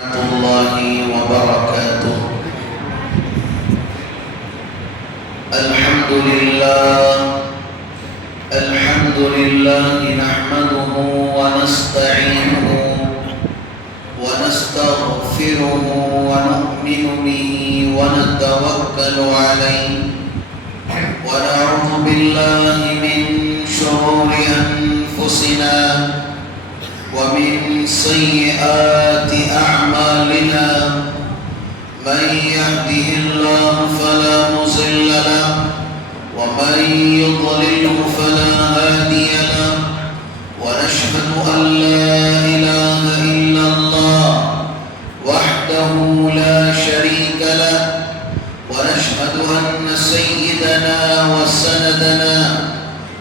الله وبركاته. الحمد لله نحمده ونستعينه ونستغفره ونؤمن به ونتوكل عليه ونعوذ بالله من شرور أنفسنا ومن سيئات أعمالنا. من يهده الله فلا مضل له ومن يضلله فلا هادي له. ونشهد أن لا إله إلا الله وحده لا شريك له. ونشهد أن سيدنا وسندنا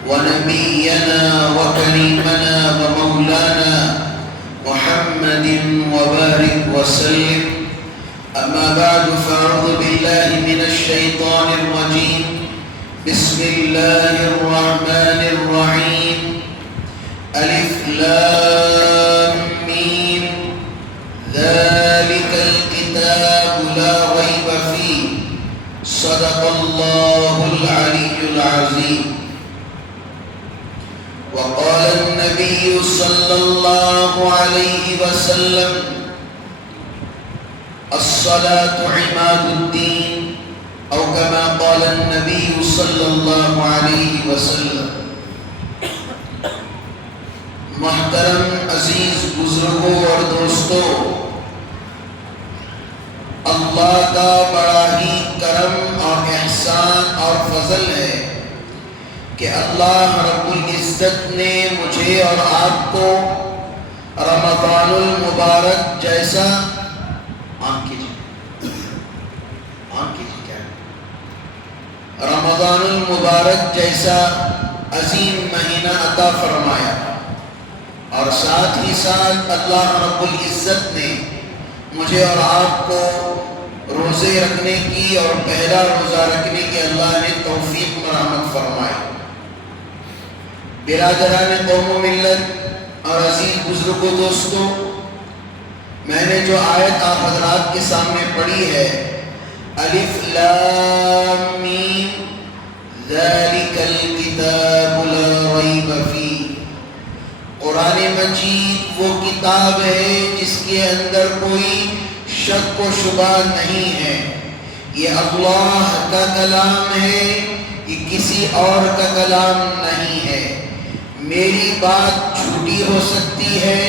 ونبينا وكريمنا ومولانا محمد وبارك وسلم. أما بعد فأعوذ بالله من الشيطان الرجيم. بسم الله الرحمن الرحيم. ألف لام ميم ذلك الكتاب لا ريب فيه صدق الله العلي العظيم. وقال النبي صلى الله عليه وسلم الصلاة عماد الدين أو كما قال النبي صلى الله عليه وسلم. محترم عزیز بزرگوں اور دوستوں، اللہ کا بڑا ہی کرم اور احسان اور فضل ہے کہ اللہ رب العزت نے مجھے اور آپ کو رمضان المبارک جیسا رمضان المبارک جیسا عظیم مہینہ عطا فرمایا، اور ساتھ ہی ساتھ اللہ رب العزت نے مجھے اور آپ کو روزے رکھنے کی اور پہلا روزہ رکھنے کی اللہ نے توفیق مرحمت فرمائی. برادران قوم و ملت اور عزیز بزرگوں دوستوں، میں نے جو آیت آپ حضرات کے سامنے پڑھی ہے، الف لام میم ذالک الکتاب لا ریب فیہ، قرآن مجید وہ کتاب ہے جس کے اندر کوئی شک و شبہ نہیں ہے. یہ اللہ کا کلام ہے، یہ کسی اور کا کلام نہیں ہے. میری بات جھوٹی ہو سکتی ہے،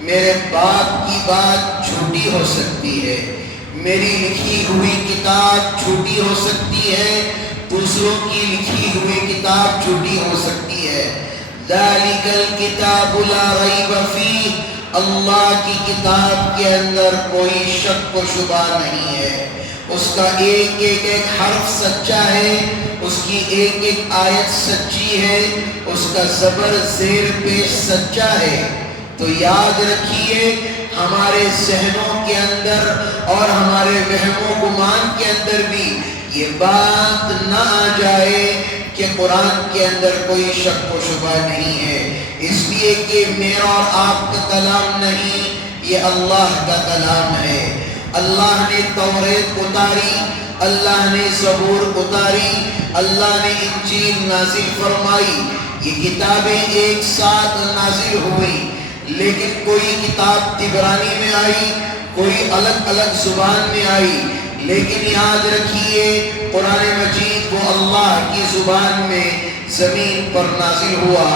میرے باپ کی بات جھوٹی ہو سکتی ہے، میری لکھی ہوئی کتاب جھوٹی ہو سکتی ہے، دوسروں کی لکھی ہوئی کتاب جھوٹی ہو سکتی ہے. ذالک الکتاب لا ریب فیہ، اللہ کی کتاب کے اندر کوئی شک و شبہ نہیں ہے. اس کا ایک حرف سچا ہے، اس کی ایک آیت سچی ہے، اس کا زبر زیر پیش سچا ہے. تو یاد رکھیے، ہمارے ذہنوں کے اندر اور ہمارے وہم و گمان کے اندر بھی یہ بات نہ آ جائے کہ قرآن کے اندر کوئی شک و شبہ نہیں ہے، اس لیے کہ میرا اور آپ کا کلام نہیں، یہ اللہ کا کلام ہے. اللہ نے توریت اتاری، اللہ نے زبور اتاری، اللہ نے انجیل نازل فرمائی. یہ کتابیں ایک ساتھ نازل ہوئی، لیکن کوئی کتاب تبرانی میں آئی، کوئی الگ الگ زبان میں آئی. لیکن یاد رکھیے، قرآن مجید وہ اللہ کی زبان میں زمین پر نازل ہوا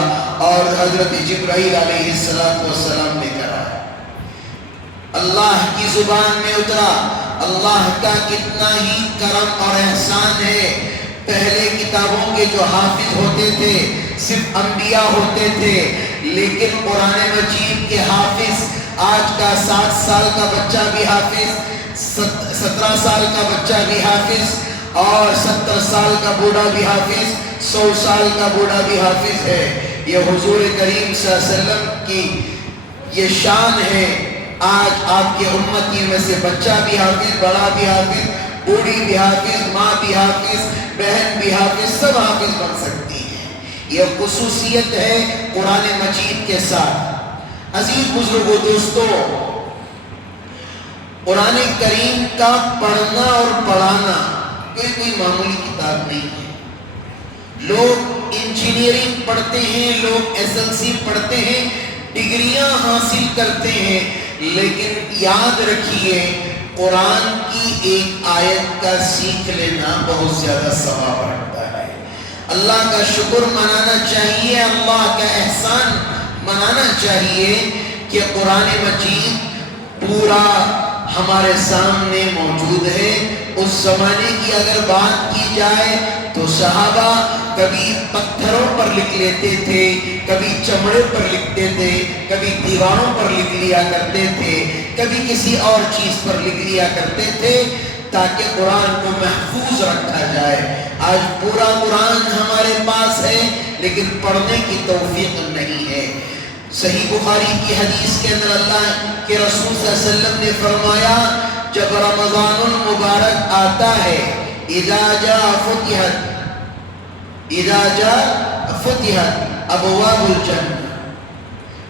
اور حضرت جبرائیل علیہ السلام نے کرا، اللہ کی زبان میں اترا. اللہ کا کتنا ہی کرم اور احسان ہے. پہلے کتابوں کے جو حافظ ہوتے تھے صرف انبیاء ہوتے تھے، لیکن قرآن مجید کے حافظ آج کا 7 سال کا بچہ بھی حافظ، 17 سال کا بچہ بھی حافظ، اور 70 سال کا بوڑھا بھی حافظ، 100 سال کا بوڑھا بھی حافظ ہے. یہ حضور کریم صلی اللہ علیہ وسلم کی یہ شان ہے. آج آپ کے امتی میں سے بچہ بھی حافظ، بڑا بھی حافظ، بوڑھی بھی حافظ، ماں بھی حافظ، بہن بھی حافظ، سب حافظ بن سکتی ہیں. یہ خصوصیت ہے قرآن مجید کے ساتھ. عزیز بزرگوں دوستو، قرآن کریم کا پڑھنا اور پڑھانا کوئی معمولی کتاب نہیں ہے۔ لوگ انجینئرنگ پڑھتے ہیں، لوگ SLC پڑھتے ہیں، ڈگریاں حاصل کرتے ہیں، لیکن یاد رکھیے قرآن کی ایک آیت کا سیکھ لینا بہت زیادہ ثواب رکھتا ہے۔ اللہ کا شکر منانا چاہیے، اللہ کا احسان منانا چاہیے کہ قرآن مجید پورا ہمارے سامنے موجود ہے۔ اس زمانے کی اگر بات کی جائے تو صحابہ کبھی پتھروں پر لکھ لیتے تھے، کبھی چمڑے پر لکھتے تھے، کبھی دیواروں پر لکھ لیا کرتے تھے، کبھی کسی اور چیز پر لکھ لیا کرتے تھے تاکہ قرآن کو محفوظ رکھا جائے۔ آج پورا قرآن ہمارے پاس ہے لیکن پڑھنے کی توفیق نہیں ہے۔ صحیح بخاری کی حدیث کے اندر اللہ کے رسول صلی اللہ علیہ وسلم نے فرمایا جب رمضان المبارک آتا ہے اذا جاء فتحت ابواب الجنہ،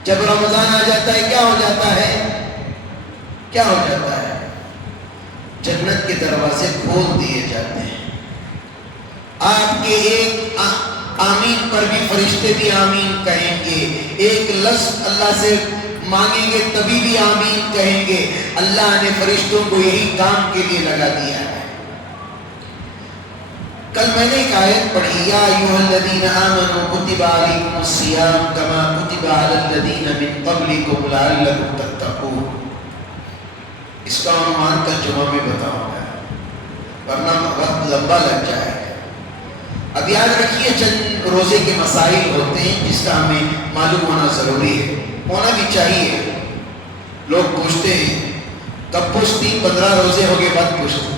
جب رمضان آ جاتا ہے کیا ہو جاتا ہے؟ کیا ہو جاتا ہے؟ جنت کے دروازے کھول دیے جاتے ہیں۔ آپ کے ایک آمین پر بھی فرشتے بھی آمین کہیں گے، ایک لفظ اللہ سے مانگیں گے تبھی بھی آمین کہیں گے۔ اللہ نے فرشتوں کو یہی کام کے لیے لگا دیا ہے۔ کل میں نے ایک آیت پڑھی یا ایھا الذین آمنوا کتب علیکم الصیام کما کتب علی الذین من قبلکم لعلکم تتقون۔ اس کا عنوان کل جمعہ میں بتاؤں گا ورنہ وقت لمبا لگ جائے گا۔ اب یاد رکھیے چند روزے کے مسائل ہوتے ہیں جس کا ہمیں معلوم ہونا ضروری ہے، ہونا بھی چاہیے۔ لوگ پوچھتے ہیں کب پوچھتی؟ 15 روزے ہو گئے بعد پوچھتی۔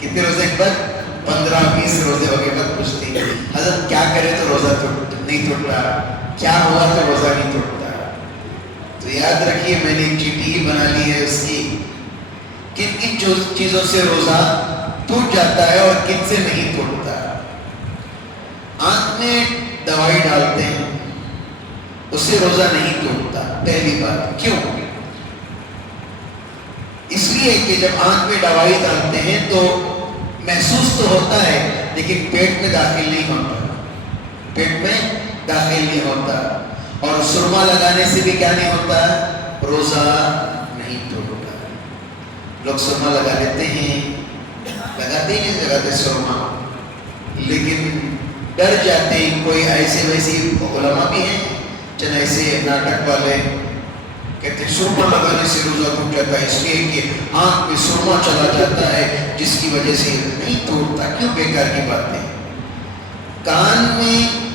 کتنے روزے کے بعد؟ 15-20 روزے ہو گئے بعد پوچھتی حضرت کیا کرے تو روزہ نہیں ٹوٹتا، کیا ہوا تو روزہ نہیں ٹوٹتا؟ تو یاد رکھیے میں نے ایک چٹھی ہی بنا لی ہے اس کی کن کن چیزوں سے روزہ ٹوٹ جاتا ہے اور کن سے نہیں ٹوٹتا۔ آنکھ میں دوائی ڈالتے ہیں اس سے روزہ نہیں ٹوٹتا، پہلی بات۔ کیوں؟ اس لیے کہ جب آنکھ میں دوائی ڈالتے ہیں تو محسوس تو ہوتا ہے لیکن پیٹ میں داخل نہیں ہوتا، پیٹ میں داخل نہیں ہوتا۔ اور سرما لگانے سے بھی کیا نہیں ہوتا؟ روزہ نہیں ٹوٹتا۔ لوگ سرما لگا لیتے ہیں، لگاتے ہی نہیں لگاتے سرما، لیکن ڈر جاتے ہیں۔ کوئی ایسے ویسے علماء بھی ہیں چند ایسے ناٹک والے کہتے ہیں سرما لگانے سے روزہ ٹوٹ جاتا ہے، اس لیے کہ آنکھ میں سرما چلا جاتا ہے جس کی وجہ سے نہیں ٹوٹتا۔ کیوں؟ بیکار کی باتیں۔ کان میں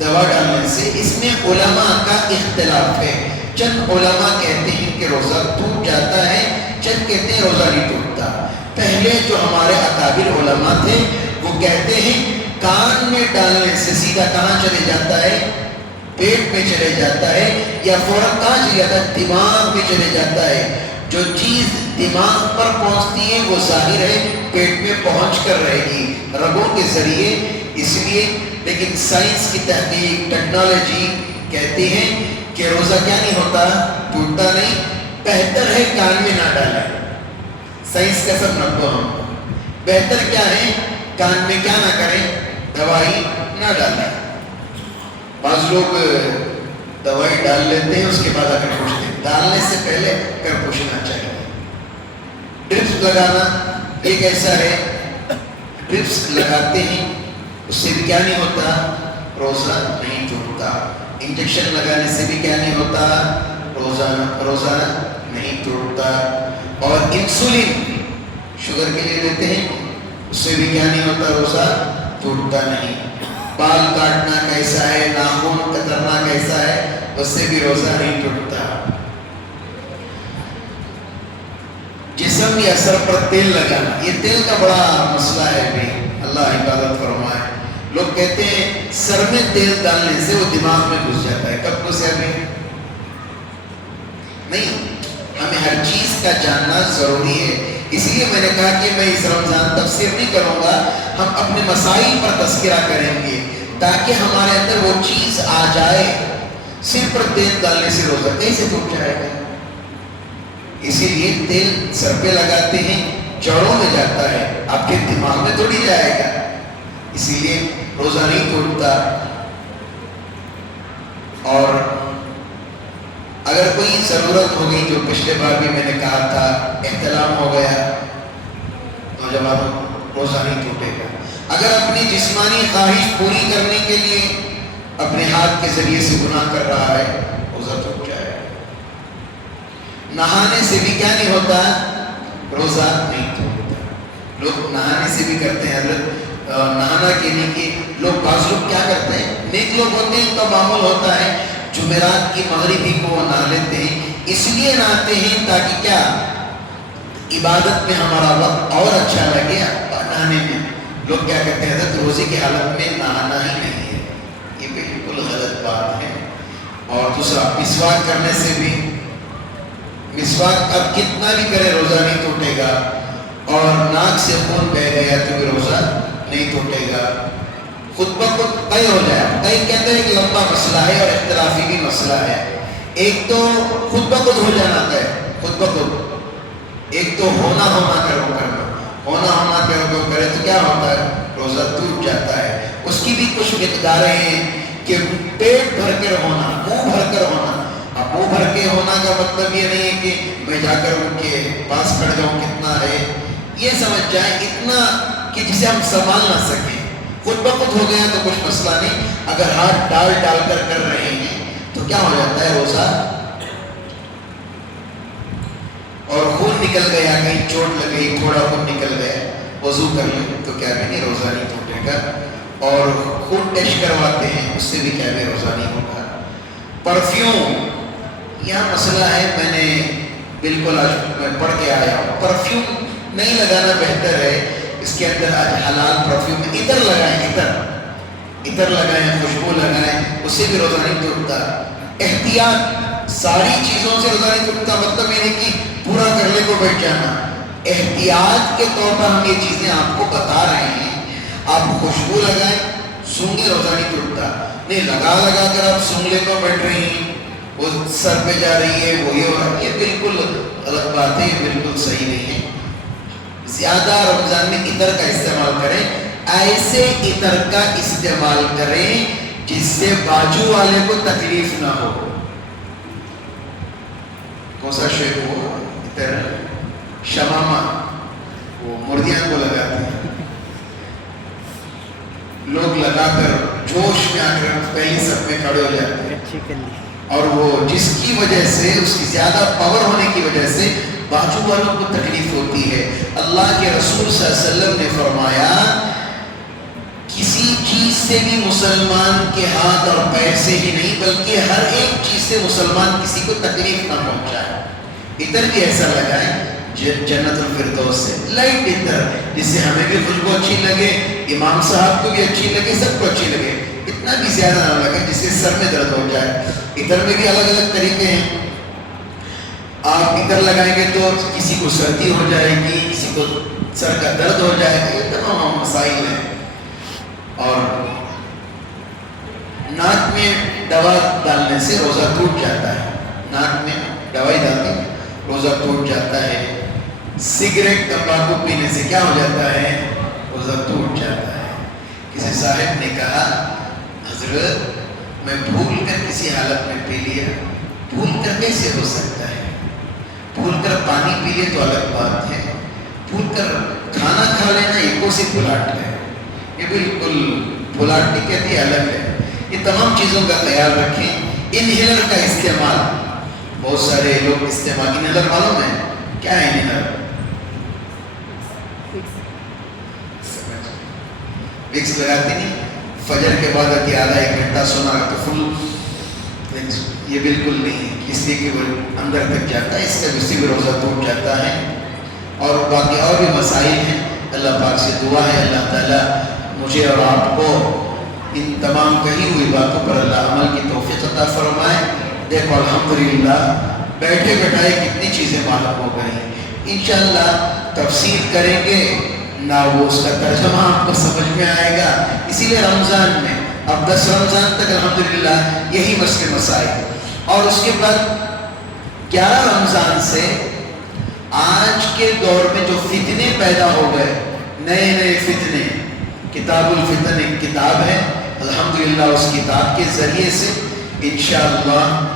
دوا ڈالنے سے اس میں علماء کا اختلاف ہے۔ چند علماء کہتے ہیں کہ روزہ ٹوٹ جاتا ہے، چند کہتے ہیں روزہ نہیں ٹوٹتا۔ پہلے جو ہمارے اکابر علماء تھے وہ کہتے ہیں کان میں ڈالنے سے سیدھا کہاں چلے جاتا ہے؟ پیٹ میں چلے جاتا ہے، یا فوراً کہاں چلے جاتا ہے؟ دماغ میں چلے جاتا ہے۔ جو چیز دماغ پر پہنچتی ہے وہ ظاہر ہے پیٹ میں پہنچ کر رہے گی رگوں کے ذریعے، اس لیے۔ لیکن سائنس کی تحقیق ٹیکنالوجی کہتی ہے کہ روزہ کیا نہیں ہوتا؟ ٹوٹتا نہیں۔ بہتر ہے کان میں نہ ڈالیں، سائنس کا سب نہ ہم بہتر کیا ہے؟ کان میں کیا نہ کریں؟ دوائی نہ ڈالیں۔ بعض لوگ دوائی ڈال لیتے ہیں اس کے بعد اگر پوچھتے ہیں، ڈالنے سے پہلے کر پوچھنا چاہیے۔ ڈرپس لگانا ایک ایسا ہے، ڈرپس لگاتے ہیں اس سے بھی کیا نہیں ہوتا؟ روزہ نہیں ٹوٹتا۔ انجیکشن لگانے سے بھی کیا نہیں ہوتا؟ روزہ نہیں ٹوٹتا۔ اور انسولین شوگر کے لیے لیتے ہیں اس سے بھی کیا نہیں ہوتا؟ روزہ ٹوٹتا نہیں۔ بال کاٹنا کیسا ہے، ناخن کترنا کیسا ہے، اس سے بھی روزہ نہیں ٹوٹتا۔ جسم یا سر پر تیل لگانا، یہ تیل کا بڑا مسئلہ ہے بھی، اللہ عبادت فرمائے۔ لوگ کہتے ہیں سر میں تیل ڈالنے سے وہ دماغ میں گھس جاتا ہے، کب گھسے ابھی نہیں۔ ہمیں ہر چیز کا جاننا ضروری ہے، اس لیے میں نے کہا کہ میں اس رمضان تفسیر نہیں کروں گا، ہم اپنے مسائل پر تذکرہ کریں گے تاکہ ہمارے اندر وہ چیز آ جائے۔ سر پر تیل ڈالنے سے روزہ کیسے ٹوٹ جائے گا؟ اسی لیے تیل سر پہ لگاتے ہیں، جڑوں میں جاتا ہے، آپ کے دماغ میں تھوڑی جائے گا، اسی لیے روزہ نہیں توڑتا۔ اور اگر کوئی ضرورت ہو گئی، جو پچھلے بار بھی میں نے کہا تھا، احتلام ہو گیا، نوجوانوں روزہ نہیں ٹوٹے گا۔ اگر اپنی جسمانی خواہش پوری کرنے کے لیے اپنے ہاتھ کے ذریعے سے گناہ کر رہا ہے، روزہ ٹوٹ جائے گا۔ نہانے سے بھی کیا نہیں ہوتا؟ روزہ نہیں ٹوٹتا۔ لوگ نہانے سے بھی کرتے ہیں، حضرت نہانا کے لیے کہ لوگ بعض لوگ کیا کرتے ہیں، نیک لوگ ہوتے ہیں، ان کا معمول ہوتا ہے جمعرات کی مغربی کو وہ نہا لیتے ہیں، اس لیے نہاتے ہیں تاکہ کیا عبادت میں ہمارا وقت اور اچھا لگے نہانے میں۔ لوگ کیا کہتے ہیں، حضرت روزے کی حالت میں نہانا ہی نہیں ہے، یہ بالکل غلط بات ہے۔ اور دوسرا، مسواک کرنے سے بھی، مسواک اب کتنا بھی کرے روزہ نہیں ٹوٹے گا، اور ناک سے خون بہہ گیا تو بھی روزہ نہیں ٹوٹے گا۔ خود بخود طے ہو جائے، طے کہتے ہیں کہ لمبا مسئلہ ہے اور اختلافی بھی مسئلہ ہے۔ ایک تو خود بخود ہو جانا ہے، خود بخود، ایک تو ہونا کرو کرنا، ہونا کرے تو کیا ہوتا ہے، روزہ ٹوٹ جاتا ہے۔ اس کی بھی کچھ مقداریں ہیں کہ پیٹ بھر کر ہونا، منہ بھر کر ہونا۔ اب منہ بھر کے ہونا کا مطلب یہ نہیں ہے کہ میں جا کر ان کے پاس کھڑ جاؤں کتنا ہے، یہ سمجھ جائیں اتنا کہ جسے ہم سنبھال نہ سکیں۔ خود بخود ہو گیا تو کچھ مسئلہ نہیں، اگر ہاتھ ڈال کر کر رہے ہیں تو کیا ہو جاتا ہے روزہ، اور خون نکل گیا، کہیں چوٹ لگ گئی، تھوڑا خون نکل گیا، وضو کر لیں تو کیا بھی نہیں، روزہ نہیں ٹوٹے گا۔ اور خون ٹیسٹ کرواتے ہیں، اس سے بھی کیا بھی روزہ نہیں ہوگا۔ پرفیوم، یہاں مسئلہ ہے، میں نے بالکل آج میں پڑھ کے آیا ہوں، پرفیوم نہیں لگانا بہتر ہے۔ اس کے اندر آج حلال پرفیوم، عطر لگائیں، عطر لگائیں، خوشبو لگائیں، اس سے بھی روزہ نہیں ٹوٹتا۔ احتیاط، ساری چیزوں سے روزہ نہیں ٹوٹتا، مطلب یہ نہیں کہ پورا کرنے کو بیٹھ جانا، احتیاط کے طور پر ہم یہ چیزیں آپ کو بتا رہے ہیں۔ آپ خوشبو لگائیں، سونگے روزہ نہیں ٹوٹتا، نہیں لگا کر آپ سونگنے کو بیٹھ رہی ہیں، وہ سر پہ جا رہی ہے، وہ یہ بالکل غلط بات ہے، یہ بالکل صحیح نہیں ہے۔ زیادہ رمضان میں عطر کا استعمال کریں، ایسے عطر کا استعمال کریں جس سے بازو والے کو تکلیف نہ ہو۔ کون سا شیخ ہو عطر؟ شمامہ، وہ مردیاں کو لگاتے ہیں، لوگ لگا کر جوش میں آ کر پہلی صف میں کھڑے ہو جاتے ہیں، اور وہ جس کی وجہ سے، اس کی زیادہ پاور ہونے کی وجہ سے بازو والوں کو تکلیف ہوتی ہے۔ اللہ کے رسول صلی اللہ علیہ وسلم نے فرمایا، کسی چیز سے بھی مسلمان کے ہاتھ اور پیر سے ہی نہیں بلکہ ہر ایک چیز سے مسلمان کسی کو تکلیف نہ پہنچائے۔ عطر بھی ایسا لگائیں جنت الفردوس سے، لائٹ عطر، جس سے ہمیں بھی خوشبو اچھی لگے، امام صاحب کو بھی اچھی لگے، سب کو اچھی لگے، اتنا بھی زیادہ نہ لگے جس سے سر میں درد ہو جائے۔ عطر میں بھی الگ الگ طریقے ہیں، آپ عطر لگائیں گے تو کسی کو سردی ہو جائے گی، کسی کو سر کا درد ہو جائے گا، یہ تمام مسائل ہیں۔ اور ناک میں دوا ڈالنے سے روزہ ٹوٹ جاتا ہے، ناک میں دوائی ڈالتے روزہ ٹوٹ جاتا ہے۔ سگریٹ تمباکو پینے سے کیا ہو جاتا ہے، روزہ ٹوٹ جاتا ہے۔ کسی صاحب نے کہا، حضرت میں بھول کر کسی حالت میں پی لیا، بھول کر کیسے ہو سکتا ہے؟ بھول کر پانی پی لے تو الگ بات ہے، بھول کر کھانا کھا لینا یہ کو سی بھلاٹ ہے، یہ بالکل بھلاٹ نہیں کہتی، الگ ہے۔ یہ تمام چیزوں کا خیال رکھیں۔ انہیلر کا استعمال بہت سارے لوگ استعمال، انہیلر معلوم ہے کیا ہے انہیلر؟ وکس لگاتی نہیں، فجر کے بعد آدھا ایک گھنٹہ سونا تو فل، یہ بالکل نہیں ہے، اس لیے کہ وہ اندر تک جاتا ہے، اس کا اسی بھی روزہ ٹوٹ جاتا ہے۔ اور باقی اور بھی مسائل ہیں، اللہ پاک سے دعا ہے اللہ تعالیٰ مجھے اور آپ کو ان تمام کہی ہوئی باتوں پر اللہ عمل کی توفیق عطا فرمائے۔ دیکھو الحمدللہ بیٹھے بیٹھائے کتنی چیزیں معلوم ہو گئی، انشاءاللہ تفسیر کریں گے نہ وہ اس کا ترجمہ آپ کو سمجھ میں آئے گا۔ اسی لیے رمضان میں اب 10 رمضان تک الحمدللہ یہی مسئلے مسائل، اور اس کے بعد 11 رمضان سے آج کے دور میں جو فتنے پیدا ہو گئے، نئے نئے فتنے، کتاب الفتن ایک کتاب ہے، الحمدللہ اس کتاب کے ذریعے سے انشاءاللہ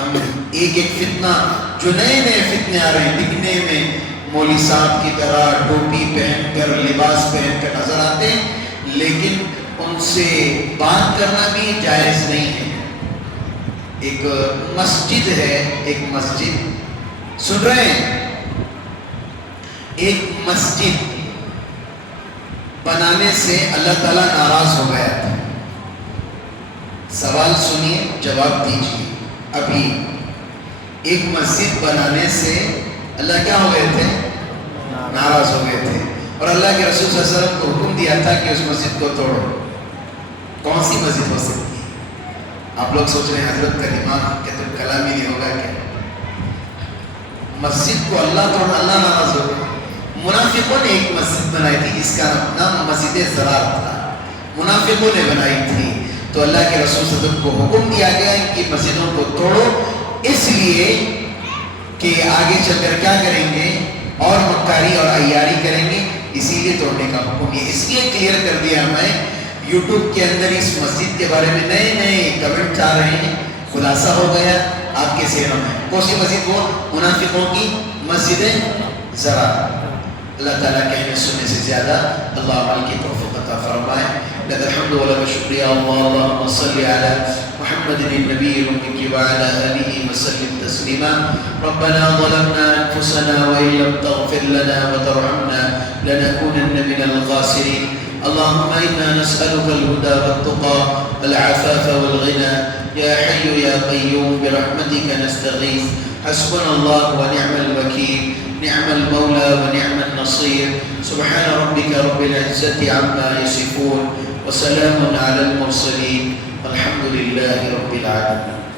ہم ایک ایک فتنہ جو نئے نئے فتنے آ رہے ہیں، دکھنے میں مولوی صاحب کی طرح ٹوپی پہن کر لباس پہن کر نظر آتے ہیں، لیکن ان سے بات کرنا بھی جائز نہیں ہے۔ ایک مسجد ہے، ایک مسجد، سن رہے ہیں، ایک مسجد بنانے سے اللہ تعالیٰ ناراض ہو گیا تھا۔ سوال سنیے، جواب دیجیے۔ ابھی ایک مسجد بنانے سے اللہ کیا ہو گئے تھے؟ ناراض ہو گئے تھے، اور اللہ کے رسول صلی اللہ علیہ وسلم کو حکم دیا تھا کہ اس مسجد کو توڑو۔ کون سی مسجد ہو سکتی ہے؟ آپ لوگ سوچ رہے ہیں حضرت کا دماغ کہ تم کلام ہی نہیں ہوگا کیا؟ مسجد کو اللہ توڑنا، اللہ ناراض ہو گئے۔ منافقوں نے ایک مسجد بنائی تھی جس کا نام مسجد ضرار تھا، منافقوں نے بنائی تھی، تو اللہ کے رسول صلی اللہ علیہ وسلم کو حکم دیا گیا کہ مسجدوں کو توڑو، اس لیے کہ آگے چل کر کیا کریں گے، اور مکاری اور عیاری کریں گے، اسی لیے توڑنے کا حکم ہے۔ اس لیے کلیئر کر دیا میں یوٹیوب کے اندر اس مسجد کے بارے میں نئے نئے کمنٹ آ رہے ہیں، خلاصہ ہو گیا آپ کے ذہنوں میں۔ کون سی مسجد؟ وہ منافقوں کی مسجد ضرار۔ اللہ تعالیٰ کہنے سننے سے زیادہ اللہ عمل کی توفیق عطا فرمائے۔ لك الحمد ولك الشكر يا الله، اللهم صل على محمد النبي الأمي وعلى آله وسلم تسليما. ربنا ظلمنا أنفسنا وإن لم تغفر لنا وترحمنا لنكونن من الخاسرين. اللهم إنا نسألك الهدى والتقى والعفاف والغنى يا حي يا قيوم برحمتك نستغيث. حسبنا الله ونعم الوكيل، نعم المولى ونعم النصير. سبحان ربك رب العزة عما يصفون وسلام على المرسلين والحمد لله رب العالمين.